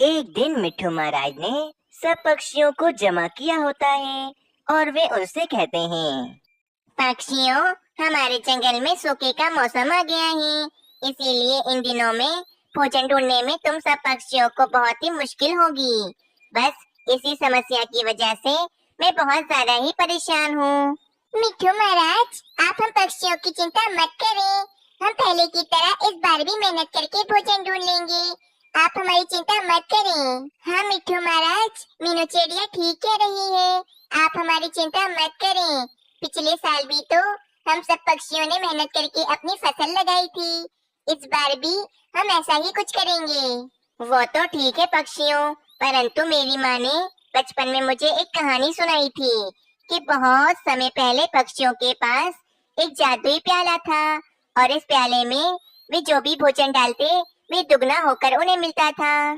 एक दिन मिट्ठू महाराज ने सब पक्षियों को जमा किया होता है और वे उनसे कहते हैं, पक्षियों, हमारे जंगल में सूखे का मौसम आ गया है, इसीलिए इन दिनों में भोजन ढूंढने में तुम सब पक्षियों को बहुत ही मुश्किल होगी। बस इसी समस्या की वजह से मैं बहुत ज्यादा ही परेशान हूँ। मिट्ठू महाराज, आप हम पक्षियों की चिंता मत करें। हम पहले की तरह इस बार भी मेहनत करके भोजन ढूंढ लेंगे। आप हमारी चिंता मत करें। हाँ मिट्ठू महाराज, मीनू चिड़िया ठीक कह रही है। आप हमारी चिंता मत करें। पिछले साल भी तो हम सब पक्षियों ने मेहनत करके अपनी फसल लगाई थी। इस बार भी हम ऐसा ही कुछ करेंगे। वो तो ठीक है पक्षियों, परंतु मेरी माँ ने बचपन में मुझे एक कहानी सुनाई थी कि बहुत समय पहले पक्षियों के पास एक जादुई प्याला था और इस प्याले में वे जो भी भोजन डालते वे दुगना होकर उन्हें मिलता था।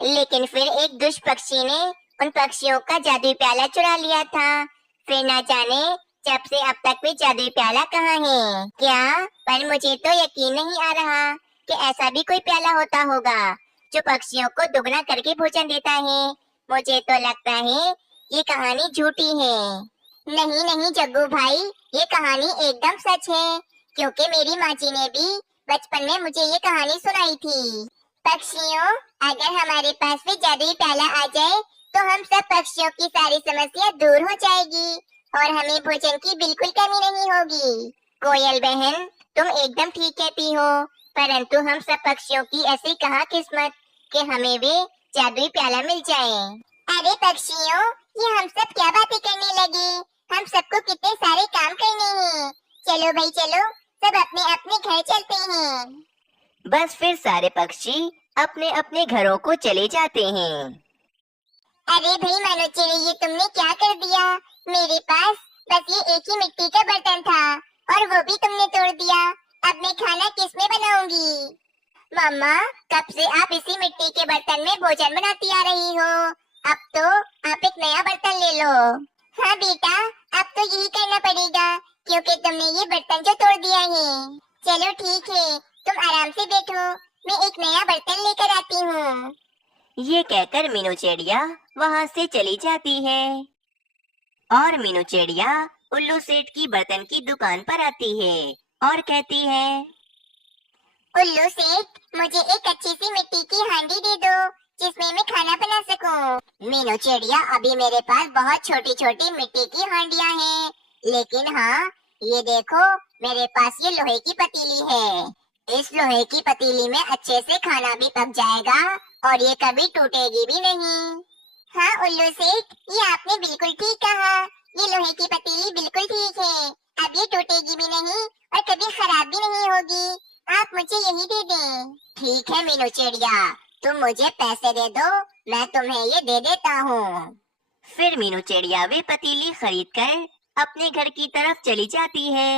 लेकिन फिर एक दुष्ट पक्षी ने उन पक्षियों का जादुई प्याला चुरा लिया था। फिर ना जाने जब से अब तक वे जादुई प्याला कहाँ है। क्या? पर मुझे तो यकीन नहीं आ रहा कि ऐसा भी कोई प्याला होता होगा जो पक्षियों को दुगना करके भोजन देता है। मुझे तो लगता है ये कहानी झूठी है। नहीं नहीं जग्गू भाई, ये कहानी एकदम सच है, क्योंकि मेरी माँ जी ने भी बचपन में मुझे ये कहानी सुनाई थी। पक्षियों, अगर हमारे पास भी जादुई प्याला आ जाए तो हम सब पक्षियों की सारी समस्या दूर हो जाएगी और हमें भोजन की बिल्कुल कमी नहीं होगी। कोयल बहन, तुम एकदम ठीक कहती हो, परंतु हम सब पक्षियों की ऐसी कहाँ किस्मत कि हमें भी जादुई प्याला मिल जाए। अरे पक्षियों, ये हम सब क्या बातें करने लगे। हम सबको कितने सारे काम करने हैं। चलो भाई चलो, सब अपने अपने घर चलते हैं। बस फिर सारे पक्षी अपने अपने घरों को चले जाते हैं। अरे भाई मानो चिड़ी, ये तुमने क्या कर दिया। मेरे पास बस ये एक ही मिट्टी का बर्तन था और वो भी तुमने तोड़ दिया। अब मैं खाना किसमें बनाऊंगी। मम्मा, कब से आप इसी मिट्टी के बर्तन में भोजन बनाती आ रही हो। अब तो आप एक नया बर्तन ले लो। हाँ बेटा, अब तो यही करना पड़ेगा, क्योंकि तुमने ये बर्तन जो तोड़ दिया है। चलो ठीक है, तुम आराम से बैठो, मैं एक नया बर्तन लेकर आती हूँ। ये कहकर मीनू चिड़िया वहाँ से चली जाती है और मीनू चिड़िया उल्लू सेठ की बर्तन की दुकान पर आती है और कहती है, उल्लू सेठ, मुझे एक अच्छी सी मिट्टी की हांडी दे दो जिसमें मैं खाना बना सकूं। मीनू चिड़िया, अभी मेरे पास बहुत छोटी छोटी मिट्टी की हांडियां हैं, लेकिन हाँ, ये देखो, मेरे पास ये लोहे की पतीली है। इस लोहे की पतीली में अच्छे से खाना भी पक जाएगा और ये कभी टूटेगी भी नहीं। हाँ उल्लू सेठ, ये आपने बिल्कुल ठीक कहा। ये लोहे की पतीली बिल्कुल ठीक है। अब ये टूटेगी भी नहीं और कभी खराब भी नहीं होगी। आप मुझे यही दे दें। ठीक है मीनू चिड़िया, तुम मुझे पैसे दे दो, मैं तुम्हें ये दे देता हूँ। फिर मीनू चिड़िया वे पतीली खरीद कर अपने घर की तरफ चली जाती है।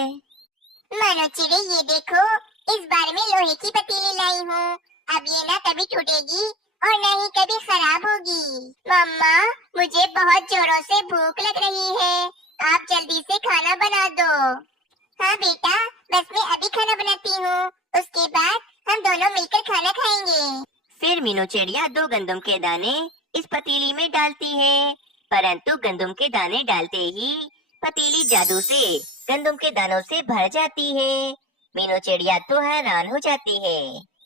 मानो चिड़ी, ये देखो, इस बार मैं लोहे की पतीली लाई हूँ। अब ये ना कभी टूटेगी और न ही कभी खराब होगी। मम्मा, मुझे बहुत जोरों से भूख लग रही है, आप जल्दी से खाना बना दो। हाँ बेटा, बस मैं अभी खाना बनाती हूँ, उसके बाद हम दोनों मिलकर खाना खाएंगे। फिर मीनू चिड़िया 2 गंदम के दाने इस पतीली में डालती है, परंतु गंदम के दाने डालते ही पतीली जादू से गंदम के दानों से भर जाती है। मीनू चिड़िया तो हैरान हो जाती है।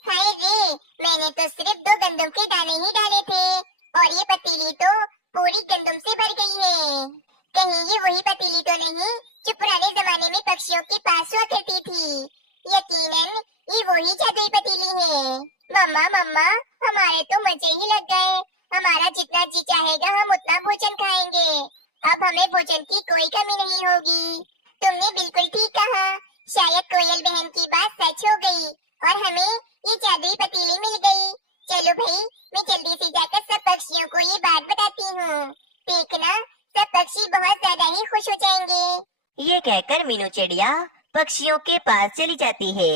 हाय रे, मैंने तो सिर्फ 2 गंदम के दाने ही डाले थे और ये पतीली तो पूरी गंदम से भर गई है। कहीं ये वही पतीली तो नहीं जो पुराने जमाने में पक्षियों के पास हुआ करती थी। यकीनन ये वही जादुई पतीली है। मम्मा मम्मा, हमारे तो मजे ही लग गए। हमारा जितना जी चाहेगा हम उतना भोजन खाएंगे। अब हमें भोजन की कोई कमी नहीं होगी। तुमने बिल्कुल ठीक कहा, शायद कोयल बहन की बात सच हो गई और हमें ये जादुई पतीली मिल गई। चलो भाई, मैं जल्दी से जाकर सब पक्षियों को ये बात बताती हूँ। देखना, सब पक्षी बहुत ज्यादा ही खुश हो जाएंगे। ये कहकर मीनू चिड़िया पक्षियों के पास चली जाती है।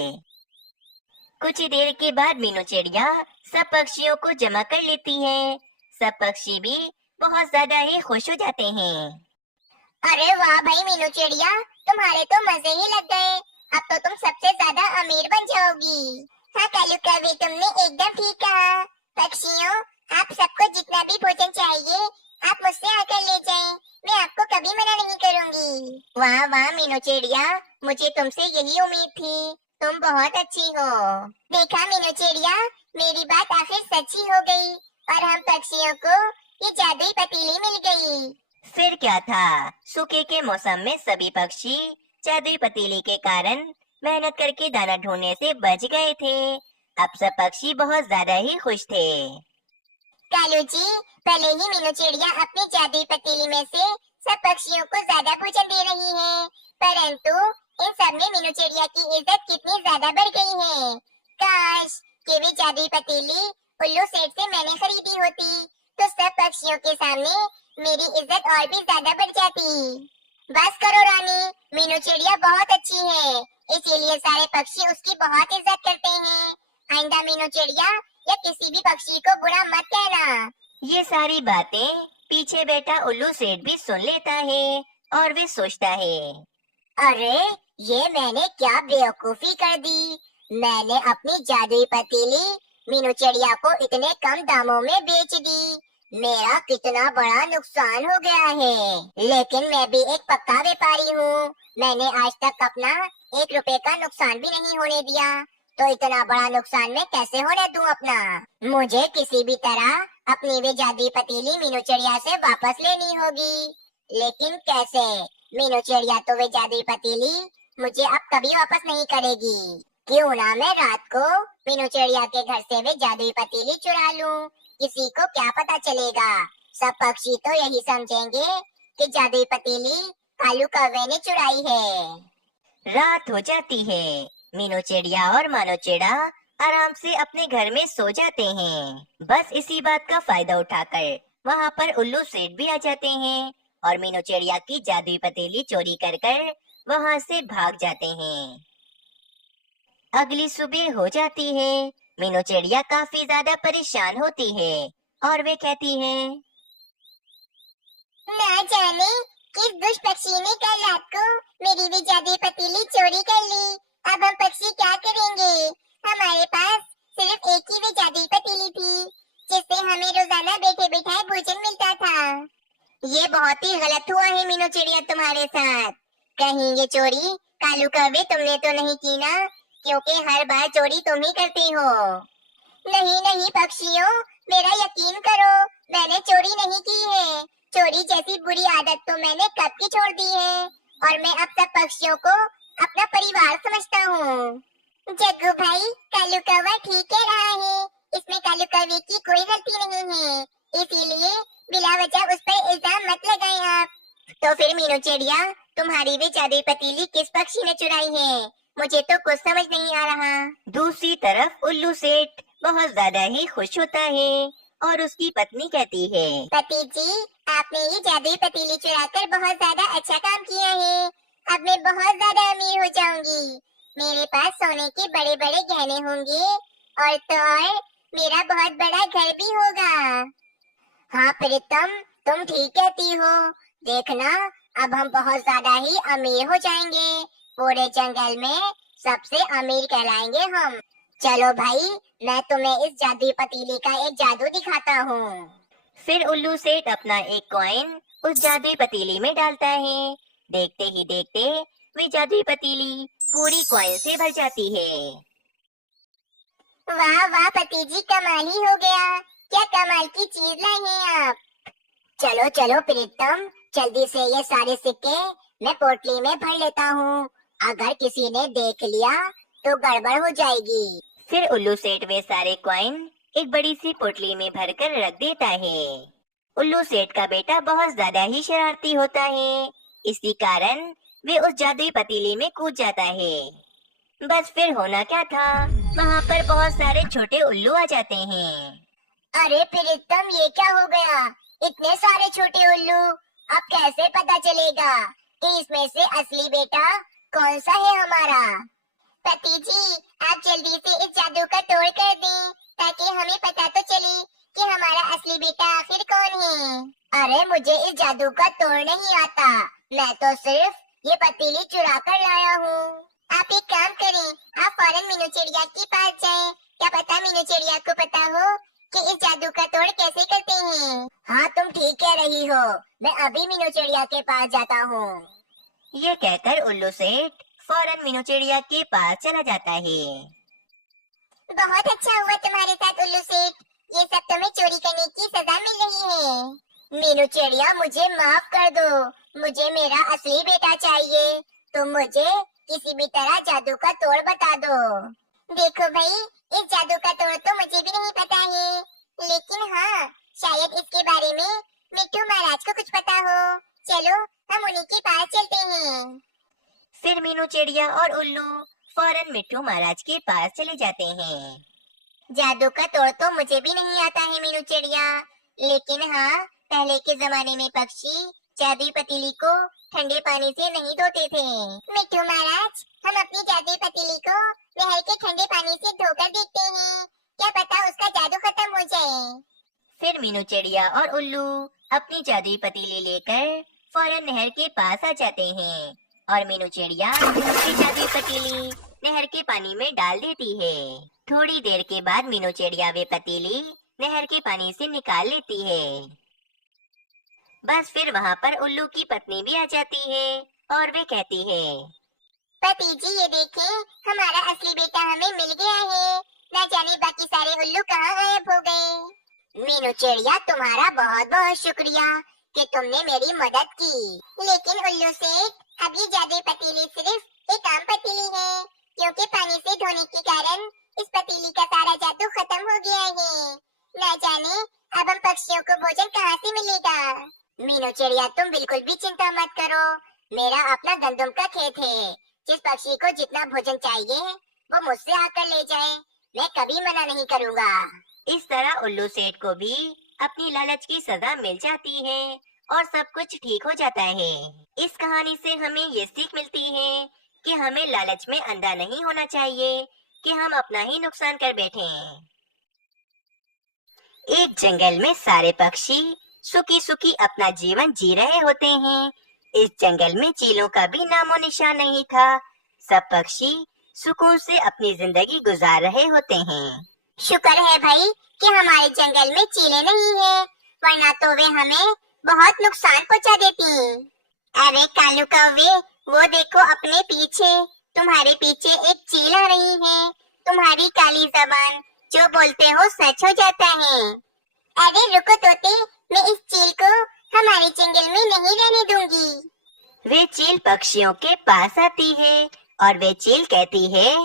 कुछ ही देर के बाद मीनू चिड़िया सब पक्षियों को जमा कर लेती है। सब पक्षी भी बहुत ज्यादा ही खुश हो जाते हैं। अरे वाह भाई मीनू चिड़िया, तुम्हारे तो मजे ही लग गए। अब तो तुम सबसे ज्यादा अमीर बन जाओगी। हाँ कालू कवि, तुमने एकदम ठीक कहा। पक्षियों, आप मीनू चिड़िया, मुझे तुमसे यही उम्मीद थी। तुम बहुत अच्छी हो। देखा मीनू चिड़िया, मेरी बात आखिर सच्ची हो गई और हम पक्षियों को ये जादुई पतीली मिल गई। फिर क्या था, सूखे के मौसम में सभी पक्षी जादुई पतीली के कारण मेहनत करके दाना ढूंढने से बच गए थे। अब सब पक्षी बहुत ज्यादा ही खुश थे। कालू जी, भले ही मीनू चिड़िया अपनी जादुई पतीली में से सब पक्षियों को ज्यादा भोजन दे रही है, परंतु इन सब में मीनू चिड़िया की इज्जत कितनी ज्यादा बढ़ गई है। काश कि वे जादुई पतीली उल्लू सेठ से मैंने खरीदी होती, तो सब पक्षियों के सामने मेरी इज्जत और भी ज्यादा बढ़ जाती। बस करो रानी, मीनू चिड़िया बहुत अच्छी है, इसीलिए सारे पक्षी उसकी बहुत इज्जत करते हैं। आइंदा मीनू चिड़िया या किसी भी पक्षी को बुरा मत कहना। ये सारी बातें पीछे बैठा उल्लू सेठ भी सुन लेता है और वे सोचता है, अरे ये मैंने क्या बेवकूफी कर दी। मैंने अपनी जादुई पतीली मीनू चिड़िया को इतने कम दामों में बेच दी। मेरा कितना बड़ा नुकसान हो गया है। लेकिन मैं भी एक पक्का व्यापारी हूँ, मैंने आज तक अपना 1 रुपए का नुकसान भी नहीं होने दिया, तो इतना बड़ा नुकसान मैं कैसे होने दूं अपना। मुझे किसी भी तरह अपनी वे जादुई पतीली मीनू चिड़िया से वापस लेनी होगी। लेकिन कैसे? मीनू चिड़िया तो वे जादुई पतीली मुझे अब कभी वापस नहीं करेगी। क्यों ना मैं रात को मीनू चिड़िया के घर से वे जादुई पतीली चुरा लूं। किसी को क्या पता चलेगा, सब पक्षी तो यही समझेंगे कि जादुई पतीली कालू कौवे ने चुराई है। रात हो जाती है, मीनू चिड़िया और मानो चिड़ा आराम से अपने घर में सो जाते हैं। बस इसी बात का फायदा उठाकर वहाँ पर उल्लू सेठ भी आ जाते हैं और मीनू चिड़िया की जादुई पतीली चोरी कर कर वहाँ से भाग जाते हैं। अगली सुबह हो जाती है, मीनू चिड़िया काफी ज्यादा परेशान होती है और वे कहती है, ना जाने किस दुष्ट पक्षी ने कल रात को मेरी भी जादुई पतीली चोरी कर ली। अब हम पक्षी क्या करेंगे? हमारे पास सिर्फ एक ही भी जादुई पतीली थी, जिससे हमें रोजाना बैठे बैठाए भोजन मिलता था। ये बहुत ही गलत हुआ है मीनू चिड़िया तुम्हारे साथ। कहीं ये चोरी कालू कौवे तुमने तो नहीं की ना? क्योंकि हर बार चोरी तुम ही करती हो। नहीं नहीं पक्षियों, मेरा यकीन करो, मैंने चोरी नहीं की है। चोरी जैसी बुरी आदत तो मैंने कब की छोड़ दी है और मैं अब सब पक्षियों को अपना परिवार समझता हूँ। जग्गू भाई, कालू कौवा ठीक कह रहा है, इसमें कालू कौवे की कोई गलती नहीं है, इसीलिए बिला वजह उस पर इल्जाम मत लगाएं आप। तो फिर मीनू चिड़िया, तुम्हारी भी जादुई पतीली किस पक्षी ने चुराई है? मुझे तो कुछ समझ नहीं आ रहा। दूसरी तरफ उल्लू सेठ बहुत ज्यादा ही खुश होता है और उसकी पत्नी कहती है, पति जी, आपने ये जादुई पतीली चुराकर बहुत ज्यादा अच्छा काम किया है। अब मैं बहुत ज्यादा अमीर हो जाऊंगी। मेरे पास सोने के बड़े बड़े गहने होंगे और तो और मेरा बहुत बड़ा घर भी होगा। हाँ प्रीतम, तुम ठीक कहती हो। देखना, अब हम बहुत ज्यादा ही अमीर हो जाएंगे। पूरे जंगल में सबसे अमीर कहलाएंगे हम। चलो भाई, मैं तुम्हें इस जादुई पतीली का एक जादू दिखाता हूँ। फिर उल्लू सेठ अपना एक कॉइन उस जादुई पतीली में डालता है। देखते ही देखते वे जादुई पतीली पूरी कॉइन से भर जाती है। वाह वाह पति जी, कमाल ही हो गया। क्या कमाल की चीज लाई हैं आप। चलो चलो प्रीतम, जल्दी से ये सारे सिक्के मैं पोटली में भर लेता हूँ। अगर किसी ने देख लिया तो गड़बड़ हो जाएगी। फिर उल्लू सेठ वे सारे कॉइन एक बड़ी सी पोटली में भरकर रख देता है। उल्लू सेठ का बेटा बहुत ज्यादा ही शरारती होता है, इसी कारण वे उस जादुई पतीली में कूद जाता है। बस फिर होना क्या था, वहाँ पर बहुत सारे छोटे उल्लू आ जाते हैं। अरे प्रीतम, ये क्या हो गया? इतने सारे छोटे उल्लू, अब कैसे पता चलेगा कि इसमें से असली बेटा कौन सा है हमारा? पति जी, आप जल्दी से इस जादू का तोड़ कर दें, ताकि हमें पता तो चले कि हमारा असली बेटा आखिर कौन है। अरे मुझे इस जादू का तोड़ नहीं आता, मैं तो सिर्फ ये पतीली चुरा कर लाया हूँ। आप एक काम करें, आप फौरन मीनू चिड़िया के पास जाएं। क्या पता मीनू चिड़िया को पता हो कि इस जादू का तोड़ कैसे करते हैं। हाँ तुम ठीक कह रही हो, मैं अभी मीनू चिड़िया के पास जाता हूँ। ये कहकर उल्लू सेठ फौरन मीनू चिड़िया के पास चला जाता है। बहुत अच्छा हुआ तुम्हारे साथ उल्लू सेठ, ये सब तुम्हें चोरी करने की सजा मिल रही है। मीनू चिड़िया मुझे माफ कर दो, मुझे मेरा असली बेटा चाहिए। तुम मुझे किसी भी तरह जादू का तोड़ बता दो। देखो भाई, इस जादू का तोड़ तो मुझे भी नहीं पता है, लेकिन हाँ, शायद इसके बारे में मिट्टू महाराज को कुछ पता हो। चलो हम उन्हीं के पास चलते हैं। फिर मीनू चिड़िया और उल्लू फौरन मिट्टू महाराज के पास चले जाते हैं। जादू का तोड़ तो मुझे भी नहीं आता है मीनू चिड़िया, लेकिन हाँ, पहले के जमाने में पक्षी जादुई पतीली को ठंडे पानी से नहीं धोते थे। मिट्टू महाराज, हम अपनी जादुई पतीली को नहर के ठंडे पानी से धोकर देखते हैं, क्या पता उसका जादू खत्म हो जाए। फिर मीनू चिड़िया और उल्लू अपनी जादुई पतीली लेकर फौरन नहर के पास आ जाते हैं और मीनू चिड़िया अपनी जादुई पतीली नहर के पानी में डाल देती है। थोड़ी देर के बाद मीनू चिड़िया वे पतीली नहर के पानी से निकाल लेती है। बस फिर वहाँ पर उल्लू की पत्नी भी आ जाती है और वे कहती है, पति जी ये देखें, हमारा असली बेटा हमें मिल गया है। न जाने बाकी सारे उल्लू कहाँ गायब हो गए। मीनू चिड़िया, तुम्हारा बहुत बहुत शुक्रिया कि तुमने मेरी मदद की। लेकिन उल्लू सेठ, अब ये जादुई पतीली सिर्फ एक आम पतीली है, क्योंकि पानी से धोने के कारण इस पतीली का सारा जादू खत्म हो गया है। न जाने अब हम पक्षियों को भोजन कहाँ से मिलेगा। मीनू चिड़िया, तुम बिल्कुल भी चिंता मत करो, मेरा अपना गंदम का खेत है। जिस पक्षी को जितना भोजन चाहिए वो मुझसे आकर ले जाए, मैं कभी मना नहीं करूँगा। इस तरह उल्लू सेठ को भी अपनी लालच की सजा मिल जाती है और सब कुछ ठीक हो जाता है। इस कहानी से हमें ये सीख मिलती है कि हमें लालच में अंधा नहीं होना चाहिए कि हम अपना ही नुकसान कर बैठें। एक जंगल में सारे पक्षी सुखी सुखी अपना जीवन जी रहे होते हैं। इस जंगल में चीलों का भी नामो निशान नहीं था। सब पक्षी सुकून से अपनी जिंदगी गुजार रहे होते हैं। शुक्र है भाई कि हमारे जंगल में चीलें नहीं है, वरना तो वे हमें बहुत नुकसान पहुंचा देती। अरे कालू कौवे, वो देखो अपने पीछे, तुम्हारे पीछे एक चील आ रही है। तुम्हारी काली जबान जो बोलते हो सच हो जाता है। अरे रुको तोते, मैं इस चील को हमारे जंगल में नहीं रहने दूंगी। वे चील पक्षियों के पास आती है और वे चील कहती है,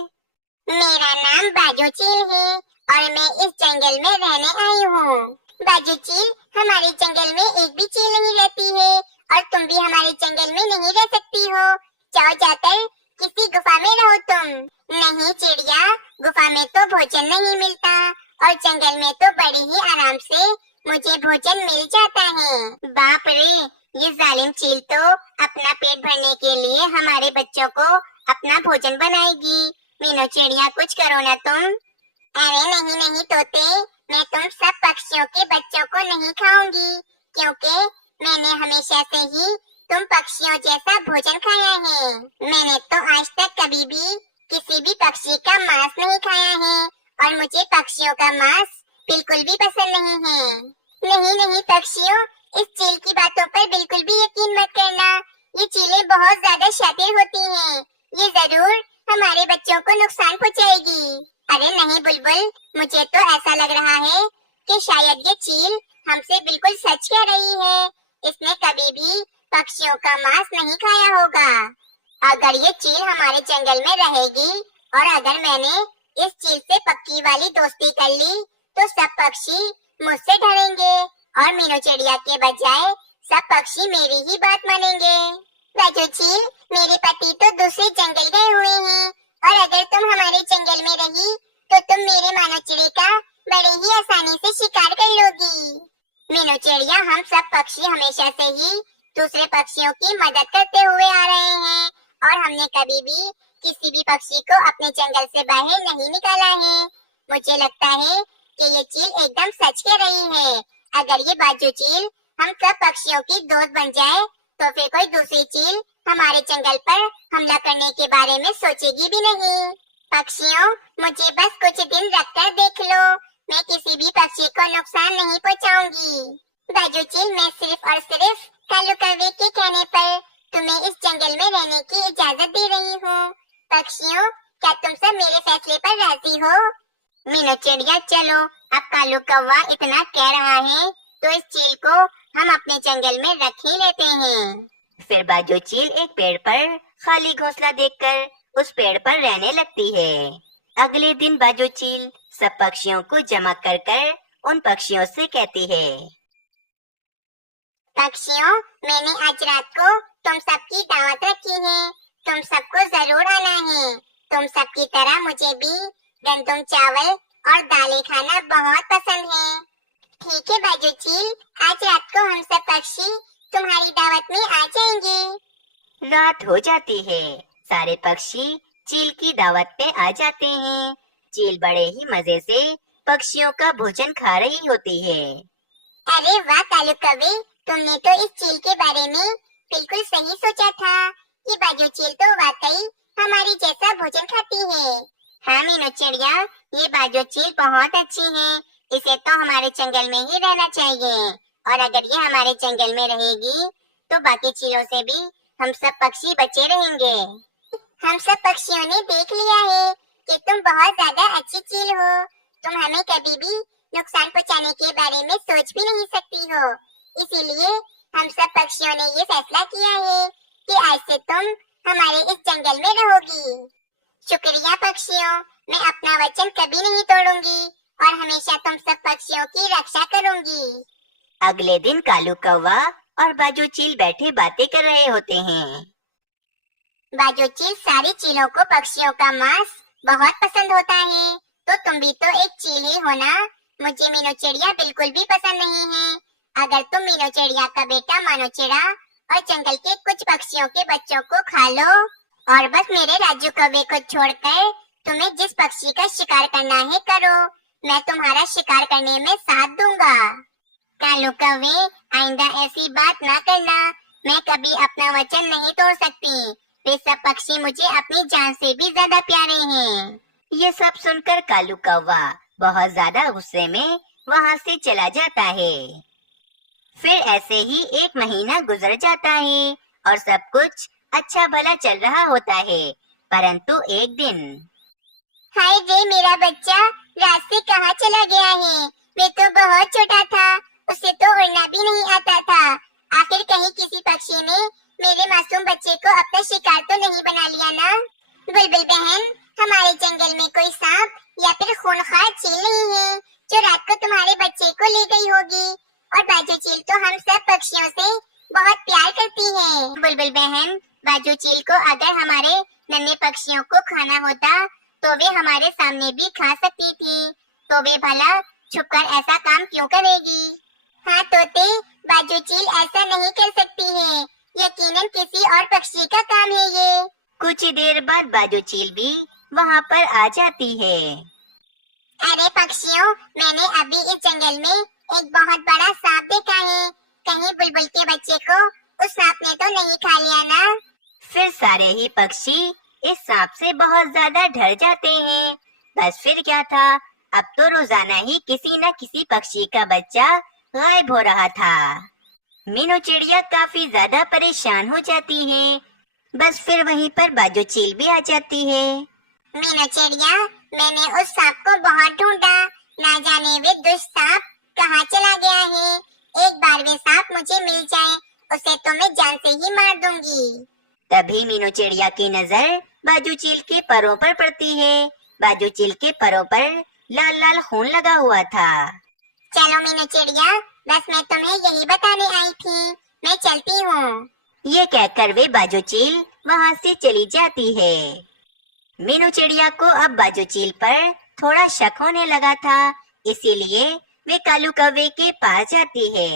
मेरा नाम बाजू चील है और मैं इस जंगल में रहने आई हूँ। बाजू चील, हमारे जंगल में एक भी चील नहीं रहती है और तुम भी हमारे जंगल में नहीं रह सकती हो। जाओ जाकर किसी गुफा में रहो तुम। नहीं चिड़िया, गुफा में तो भोजन नहीं मिलता और जंगल में तो बड़ी ही आराम से मुझे भोजन मिल जाता है। बाप रे, ये जालिम चील तो अपना पेट भरने के लिए हमारे बच्चों को अपना भोजन बनाएगी। मीनू चिड़िया, कुछ करो ना तुम। अरे नहीं नहीं तोते, मैं तुम सब पक्षियों के बच्चों को नहीं खाऊंगी, क्योंकि मैंने हमेशा से ही तुम पक्षियों जैसा भोजन खाया है। मैंने तो आज तक कभी भी किसी भी पक्षी का मांस नहीं खाया है और मुझे पक्षियों का मांस बिल्कुल भी पसंद नहीं है। नहीं नहीं पक्षियों, इस चील की बातों पर बिल्कुल भी यकीन मत करना। ये चीलें बहुत ज्यादा शातिर होती हैं। ये जरूर हमारे बच्चों को नुकसान पहुंचाएगी। अरे नहीं बुलबुल, मुझे तो ऐसा लग रहा है कि शायद ये चील हमसे बिल्कुल सच कह रही है। इसने कभी भी पक्षियों का मांस नहीं खाया होगा। अगर ये चील हमारे जंगल में रहेगी और अगर मैंने इस चील से पक्की वाली दोस्ती कर ली तो सब पक्षी मुझसे डरेंगे और मीनू चिड़िया के बजाय सब पक्षी मेरी ही बात मानेंगे। बाजू चील, मेरे पति तो दूसरे जंगल गए हुए हैं और अगर तुम हमारे जंगल में रही तो तुम मेरे मानो चिड़ी का बड़े ही आसानी से शिकार कर लोगी। मीनू चिड़िया, हम सब पक्षी हमेशा से ही दूसरे पक्षियों की मदद करते हुए आ रहे हैं और हमने कभी भी किसी भी पक्षी को अपने जंगल से बाहर नहीं निकाला है। मुझे लगता है कि ये चील एकदम सच कह रही है। अगर ये बाजू चील हम सब पक्षियों की दोस्त बन जाए तो फिर कोई दूसरी चील हमारे जंगल पर हमला करने के बारे में सोचेगी भी नहीं। पक्षियों, मुझे बस कुछ दिन रखकर देख लो, मैं किसी भी पक्षी को नुकसान नहीं पहुंचाऊंगी। बाजू चील, मैं सिर्फ और सिर्फ कालू कौवे के कहने पर तुम्हें इस जंगल में रहने की इजाजत दे रही हूँ। पक्षियों, क्या तुम सब मेरे फैसले पर राजी हो? मीनू चिड़िया, चलो, अब कालू कौवा इतना कह रहा है तो इस चील को हम अपने जंगल में रख ही लेते हैं। फिर बाजू चील एक पेड़ पर खाली घोंसला देखकर उस पेड़ पर रहने लगती है। अगले दिन बाजू चील सब पक्षियों को जमा कर कर उन पक्षियों से कहती है, पक्षियों, मैंने आज रात को तुम सबकी दावत रखी है। तुम सबको जरूर आना है। तुम सबकी तरह मुझे भी गंदम चावल और दालें खाना बहुत पसंद है। ठीक है बाजू चील, आज रात को हम सब पक्षी तुम्हारी दावत में आ जाएंगे। रात हो जाती है। सारे पक्षी चील की दावत पे आ जाते हैं। चील बड़े ही मजे से पक्षियों का भोजन खा रही होती है। अरे वाह कालू कौवे, तुमने तो इस चील के बारे में बिल्कुल सही सोचा था। ये बाजू चील तो वाकई हमारी जैसा भोजन खाती है। हाँ मीनू चिड़िया, ये बाजू चील बहुत अच्छी है। इसे तो हमारे जंगल में ही रहना चाहिए और अगर ये हमारे जंगल में रहेगी तो बाकी चीलों से भी हम सब पक्षी बचे रहेंगे। हम सब पक्षियों ने देख लिया है कि तुम बहुत ज्यादा अच्छी चील हो। तुम हमें कभी भी नुकसान पहुंचाने के बारे में सोच भी नहीं सकती हो। इसीलिए हम सब पक्षियों ने ये फैसला किया है कि आज से तुम हमारे इस जंगल में रहोगी। शुक्रिया पक्षियों, मैं अपना वचन कभी नहीं तोड़ूंगी और हमेशा तुम सब पक्षियों की रक्षा करूंगी। अगले दिन कालू कौवा और बाजू चील बैठे बातें कर रहे होते हैं। बाजू चील, सारी चीलों को पक्षियों का मांस बहुत पसंद होता है, तो तुम भी तो एक चील ही हो ना। मुझे मीनू चिड़िया बिल्कुल भी पसंद नहीं है। अगर तुम मीनू चिड़िया का बेटा मानो चिड़ा और जंगल के कुछ पक्षियों के बच्चों को खा लो और बस मेरे राजू कौवे को छोड़कर तुम्हें जिस पक्षी का शिकार करना है करो, मैं तुम्हारा शिकार करने में साथ दूंगा। कालू कौवे, आइंदा ऐसी बात ना करना। मैं कभी अपना वचन नहीं तोड़ सकती। वे सब पक्षी मुझे अपनी जान से भी ज्यादा प्यारे हैं। ये सब सुनकर कालू कौवा बहुत ज्यादा गुस्से में वहाँ से चला जाता है। फिर ऐसे ही एक महीना गुजर जाता है और सब कुछ अच्छा भला चल रहा होता है। परंतु एक दिन, हाय रे, मेरा बच्चा रात से कहाँ चला गया है? मैं तो बहुत छोटा था, उसे तो उड़ना भी नहीं आता था। आखिर कहीं किसी पक्षी ने मेरे मासूम बच्चे को अपना शिकार तो नहीं बना लिया ना? बुलबुल बहन, हमारे जंगल में कोई सांप या फिर खूंखार चील नहीं है जो रात को तुम्हारे बच्चे को ले गई होगी। और बाजू चील तो हम सब पक्षियों से बहुत प्यार करती है। बुलबुल बहन, बाजू चील को अगर हमारे नन्हे पक्षियों को खाना होता तो वे हमारे सामने भी खा सकती थी, तो वे भला छुपकर ऐसा काम क्यों करेगी? हाँ तोते, बाजू चील ऐसा नहीं कर सकती है। यकीनन किसी और पक्षी का काम है ये। कुछ देर बाद बाजू चील भी वहाँ पर आ जाती है। अरे पक्षियों, मैंने अभी इस जंगल में एक बहुत बड़ा सांप देखा है। कहीं बुलबुल के बच्चे को उस सांप ने तो नहीं खा लिया ना? फिर सारे ही पक्षी इस सांप से बहुत ज्यादा डर जाते हैं। बस फिर क्या था, अब तो रोजाना ही किसी न किसी पक्षी का बच्चा गायब हो रहा था। मीनू चिड़िया काफी ज्यादा परेशान हो जाती है। बस फिर वहीं पर बाजू चील भी आ जाती है। मीनू चिड़िया, मैंने उस सांप को बहुत ढूंढा, ना जाने वे दुष्ट सांप कहाँ चला गया है। एक बार वे सांप मुझे मिल जाए, उसे तो मैं जान से ही मार दूंगी। तभी मीनू चिड़िया की नजर बाजू चील के परों पर पड़ती है। बाजू चील के परों पर लाल लाल खून लगा हुआ था। चलो मीनू चिड़िया, बस मैं तुम्हें यही बताने आई थी, मैं चलती हूँ। ये कहकर वे बाजू चील वहाँ से चली जाती है। मीनू चिड़िया को अब बाजू चील पर थोड़ा शक होने लगा था, इसीलिए वे कालू कौवे के पास जाती है।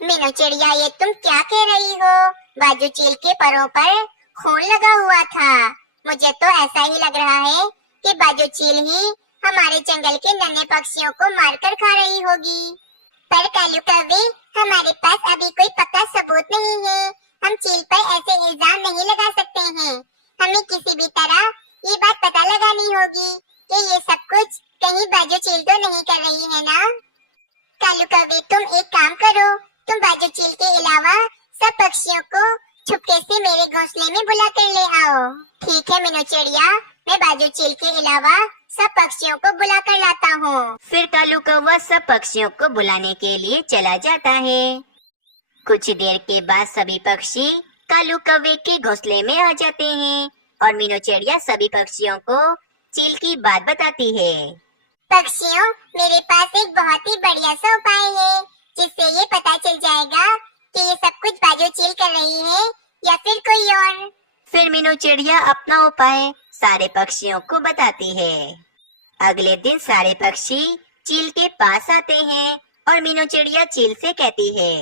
मीनू चिड़िया, ये तुम क्या कह रही हो? बाजू चील के परों पर खून लगा हुआ था। मुझे तो ऐसा ही लग रहा है कि बाजू चील ही हमारे जंगल के नन्हे पक्षियों को मारकर खा रही होगी। पर कालू कौवे, हमारे पास अभी कोई पक्का सबूत नहीं है। हम चील पर ऐसे इल्जाम नहीं लगा सकते हैं। हमें किसी भी तरह ये बात पता लगानी होगी कि ये सब कुछ कहीं बाजू चील तो नहीं कर रही है ना? कालू कौवे, तुम एक काम करो, तुम बाजू चील के अलावा सब पक्षियों को छुपके से मेरे घोंसले में बुला कर ले आओ। ठीक है मीनू चिड़िया, मैं बाजू चील के अलावा सब पक्षियों को बुला कर लाता हूँ। फिर कालू कौवा सब पक्षियों को बुलाने के लिए चला जाता है। कुछ देर के बाद सभी पक्षी कालू कौवे के घोंसले में आ जाते हैं और मीनू चिड़िया सभी पक्षियों को चील की बात बताती है। पक्षियों, मेरे पास एक बहुत ही बढ़िया सा उपाय है जिससे ये पता चल जाएगा कि ये सब कुछ बाजू चील कर रही है या फिर कोई और। फिर मीनू चिड़िया अपना उपाय सारे पक्षियों को बताती है। अगले दिन सारे पक्षी चील के पास आते हैं और मीनू चिड़िया चील से कहती है,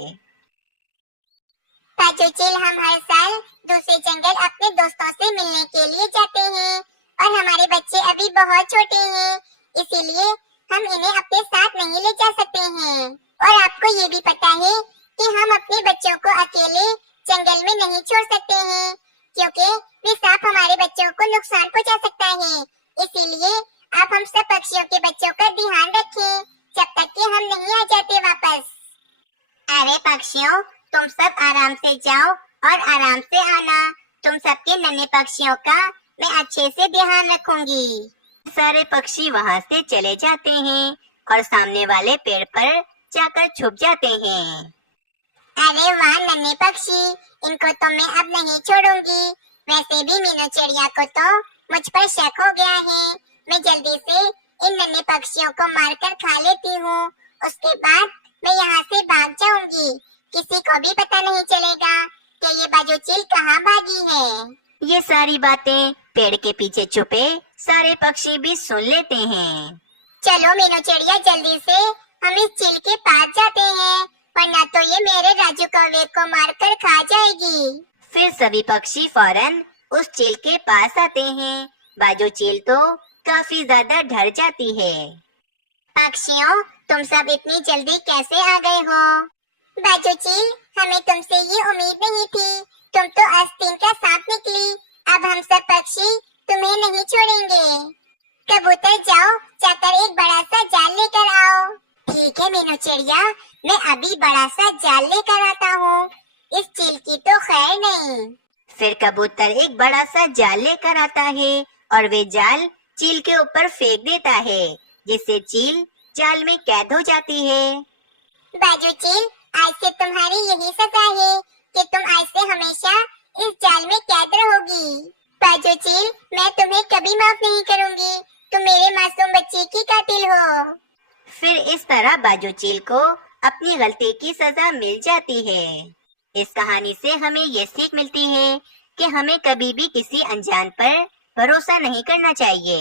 बाजू चील, हम हर साल दूसरे जंगल अपने दोस्तों से मिलने के लिए जाते हैं और हमारे बच्चे अभी बहुत छोटे हैं, इसीलिए हम इन्हें अपने साथ नहीं ले जा सकते हैं। और आपको ये भी पता है कि हम अपने बच्चों को अकेले जंगल में नहीं छोड़ सकते हैं क्योंकि वे सांप हमारे बच्चों को नुकसान पहुंचा सकता है। इसीलिए आप हम सब पक्षियों के बच्चों का ध्यान रखें जब तक कि हम नहीं आ जाते वापस। अरे पक्षियों, तुम सब आराम से जाओ और आराम से आना। तुम सबके नन्हे पक्षियों का मैं अच्छे से ध्यान रखूंगी। सारे पक्षी वहाँ से चले जाते हैं और सामने वाले पेड़ पर जाकर छुप जाते हैं। अरे वाह नन्हे पक्षी, इनको तो मैं अब नहीं छोड़ूंगी। वैसे भी मीनू चिड़िया को तो मुझ पर शक हो गया है। मैं जल्दी से इन नन्हे पक्षियों को मारकर खा लेती हूँ। उसके बाद मैं यहाँ से भाग जाऊंगी। किसी को भी पता नहीं चलेगा कि ये बाजू चील कहाँ भागी है। ये सारी बातें पेड़ के पीछे छुपे सारे पक्षी भी सुन लेते हैं। चलो मीनू चिड़िया, जल्दी से हम इस चील के पास जाते हैं, वरना तो ये मेरे राजू कौवे को मारकर खा जाएगी। फिर सभी पक्षी फौरन उस चील के पास आते हैं। बाजू चील तो काफी ज्यादा डर जाती है। पक्षियों, तुम सब इतनी जल्दी कैसे आ गए हो? बाजू चील, हमें तुमसे ये उम्मीद नहीं थी। तुम तो आस्तीन का सांप निकली। अब हम सब पक्षी तुम्हें नहीं छोड़ेंगे। कबूतर, जाओ जाकर एक बड़ा सा जाल लेकर आओ। ठीक है मीनू चिड़िया, मैं अभी बड़ा सा जाल लेकर आता हूँ। इस चील की तो खैर नहीं। फिर कबूतर एक बड़ा सा जाल लेकर आता है और वे जाल चील के ऊपर फेंक देता है, जिससे चील जाल में कैद हो जाती है। बाजू चील, आज से तुम्हारी यही सजा है कि तुम आज से हमेशा इस जाल में कैद रहोगी। बाजू चील, मैं तुम्हें कभी माफ नहीं करूंगी। तुम मेरे मासूम बच्चे की कातिल हो। फिर इस तरह बाजू चील को अपनी गलती की सजा मिल जाती है। इस कहानी से हमें ये सीख मिलती है कि हमें कभी भी किसी अनजान पर भरोसा नहीं करना चाहिए।